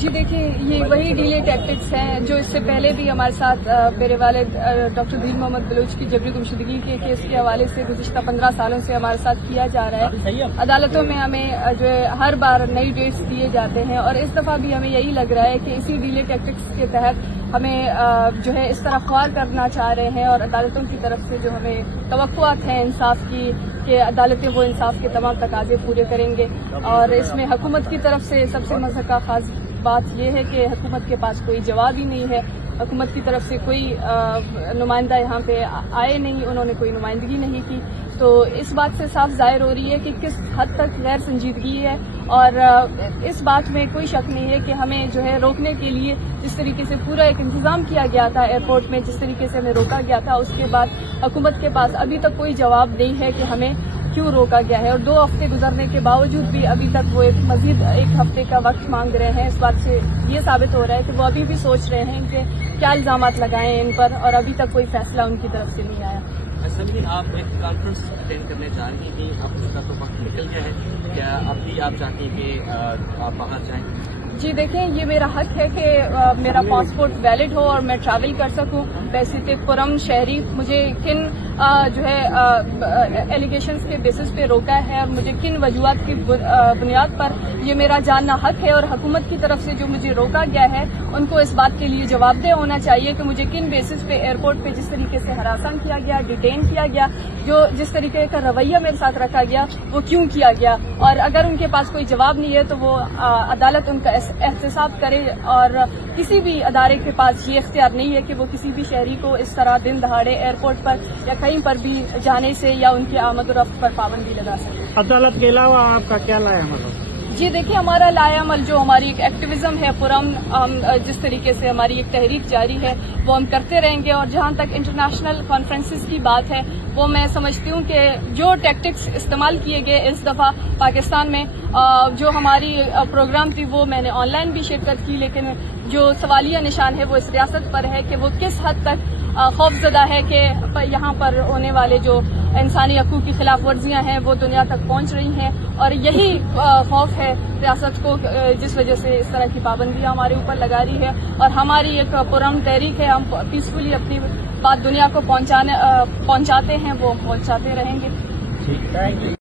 جی دیکھیں، یہ وہی ڈیلے ٹیکٹکس ہیں جو اس سے پہلے بھی ہمارے ساتھ میرے والد ڈاکٹر دین محمد بلوچ کی جبری گمشدگی کے کیس کے حوالے سے گزشتہ 15 سالوں سے ہمارے ساتھ کیا جا رہا ہے۔ عدالتوں میں ہمیں جو ہے ہر بار نئی ڈیٹس دیے جاتے ہیں، اور اس دفعہ بھی ہمیں یہی لگ رہا ہے کہ اسی ڈیلے ٹیکٹکس کے تحت ہمیں جو ہے اس طرح خوار کرنا چاہ رہے ہیں، اور عدالتوں کی طرف سے جو ہمیں توقعات ہیں انصاف کی کہ عدالتیں وہ انصاف کے تمام تقاضے پورے کریں گے۔ اور اس میں حکومت کی طرف سے سب سے مضحکہ خاص بات یہ ہے کہ حکومت کے پاس کوئی جواب ہی نہیں ہے۔ حکومت کی طرف سے کوئی نمائندہ یہاں پہ آئے نہیں، انہوں نے کوئی نمائندگی نہیں کی، تو اس بات سے صاف ظاہر ہو رہی ہے کہ کس حد تک غیر سنجیدگی ہے۔ اور اس بات میں کوئی شک نہیں ہے کہ ہمیں جو ہے روکنے کے لیے جس طریقے سے پورا ایک انتظام کیا گیا تھا ایئرپورٹ میں، جس طریقے سے ہمیں روکا گیا تھا، اس کے بعد حکومت کے پاس ابھی تک کوئی جواب نہیں ہے کہ ہمیں کیوں روکا گیا ہے، اور 2 ہفتے گزرنے کے باوجود بھی ابھی تک وہ مزید 1 ہفتے کا وقت مانگ رہے ہیں۔ اس بات سے یہ ثابت ہو رہا ہے کہ وہ ابھی بھی سوچ رہے ہیں کہ کیا الزامات لگائیں ان پر، اور ابھی تک کوئی فیصلہ ان کی طرف سے نہیں آیا۔ اسمبلی آپ ایک کانفرنس اٹینڈ کرنے جا رہی ہیں کہ اب اس کا تو وقت نکل گیا ہے، کیا اب بھی آپ چاہتی ہیں کہ آپ باہر جائیں؟ جی دیکھیں، یہ میرا حق ہے کہ میرا پاسپورٹ ویلڈ ہو اور میں ٹریول کر سکوں۔ ویسے پرامن شہری مجھے کن جو ہے ایلیگیشنز کے بیسس پہ روکا ہے، اور مجھے کن وجوہات کی بنیاد پر یہ میرا جاننا حق ہے، اور حکومت کی طرف سے جو مجھے روکا گیا ہے ان کو اس بات کے لیے جواب دہ ہونا چاہیے کہ مجھے کن بیسس پہ ایئرپورٹ پہ جس طریقے سے ہراساں کیا گیا، ڈیٹین کیا گیا، جس طریقے کا رویہ میرے ساتھ رکھا گیا وہ کیوں کیا گیا۔ اور اگر ان کے پاس کوئی جواب نہیں ہے تو وہ عدالت ان کا احتساب کرے، اور کسی بھی ادارے کے پاس یہ اختیار نہیں ہے کہ وہ کسی بھی شہری کو اس طرح دن دہاڑے ایئرپورٹ پر یا کہیں پر بھی جانے سے یا ان کی آمد و رفت پر پابندی لگا سکے۔ عدالت کے علاوہ آپ کا کیا لائے عمل ہو؟ جی دیکھیے، ہمارا لائے عمل جو ہماری ایک ایکٹیویزم ہے پرامن، جس طریقے سے ہماری ایک تحریک جاری ہے وہ ہم کرتے رہیں گے۔ اور جہاں تک انٹرنیشنل کانفرنسز کی بات ہے، وہ میں سمجھتی ہوں کہ جو ٹیکٹکس استعمال کیے گئے اس دفعہ پاکستان میں، جو ہماری پروگرام تھی وہ میں نے آن لائن بھی شرکت کی، لیکن جو سوالیہ نشان ہے وہ اس ریاست پر ہے کہ وہ کس حد تک خوف زدہ ہے کہ یہاں پر ہونے والے جو انسانی حقوق کی خلاف ورزیاں ہیں وہ دنیا تک پہنچ رہی ہیں، اور یہی خوف ہے ریاست کو جس وجہ سے اس طرح کی پابندیاں ہمارے اوپر لگا رہی ہے۔ اور ہماری ایک پرامن تحریک ہے، ہم پیسفلی اپنی بات دنیا کو پہنچاتے ہیں، وہ پہنچاتے رہیں گے۔